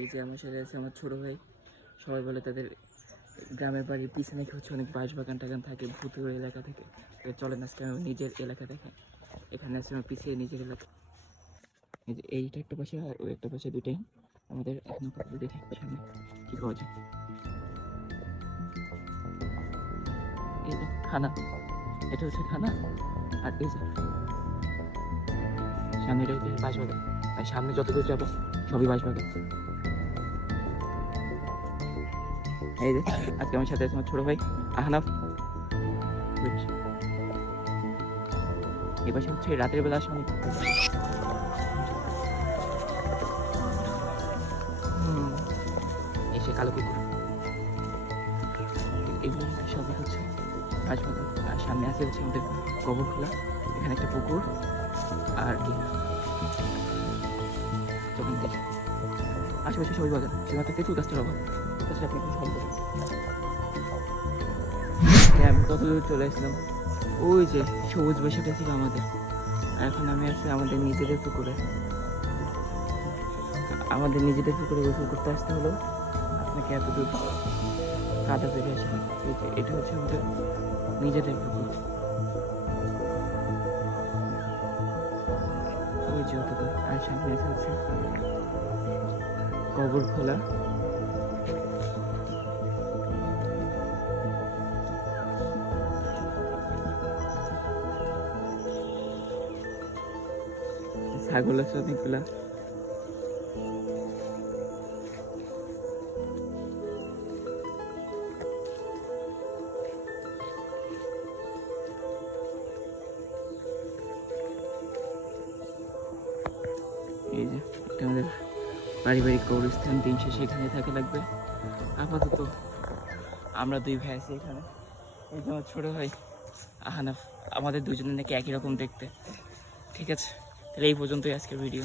এই যে আমার সাথে আছে আমার ছোটো ভাই। সবাই বলে তাদের গ্রামের বাড়ির পিছনে নাকি হচ্ছে অনেক বাঁশবাগান টাগান থাকে, ভূতুর এলাকা থেকে। চলেন আজকে আমি নিজের এলাকা দেখাই। এখানে আছে আমার পিছিয়ে নিজের এলাকা। এই যে এইটা একটা পাশে আর ওই একটা পাশে, দুইটাই আমাদের। এখনো কথা দেখি সামনে কী পাওয়া যায়। এই যে খানা, এটা হচ্ছে খানা। আর এই যে সামনেটা হচ্ছে বাঁশবাগান। আর সামনে যত দূর যাবো সবই বাঁশবাগান। এই যে আজকে আমার সাথে আছে আমার ছোটো ভাই আহনাফ। এই পাশে হচ্ছে রাতের বেলা আসে অনেক এসে কালো কুকুর। এগুলো সবই হচ্ছে হাসপাতাল। আর সামনে আছে হচ্ছে আমাদের কবর খোলা। এখানে একটা পুকুর আর কি যখন দেখি আশেপাশে সবই বাগান। সেখান থেকে তেঁতুল গাছটার অভাব, তাছাড়া আপনি কোনো সম্ভব। আমি কত দূর চলে আসলাম, ওই যে সবুজ বাসাটা ছিল আমাদের। আর এখন আমি আছি আমাদের নিজেদের পুকুরে। আমাদের নিজেদের পুকুরে গোসল করতে আসতে হলো আপনাকে এত দূর কাদা থেকে আসে। এটা হচ্ছে আমাদের নিজেদের পুকুর। ওই যে অতটা। আর সামনে আছে হচ্ছে কবর খোলা। ছাগল আছে অনেকগুলা। এই যে এটা আমাদের পারিবারিক কবরস্থান। দিন শেষে এখানে থাকে লাগবে। আপাতত আমরা দুই ভাই আছি এখানে। এই যে আমার ছোটো ভাই আহনাফ। আমাদের দুজনের নাকি একই রকম দেখতে। ঠিক আছে, তাহলে এই পর্যন্তই আজকের ভিডিও।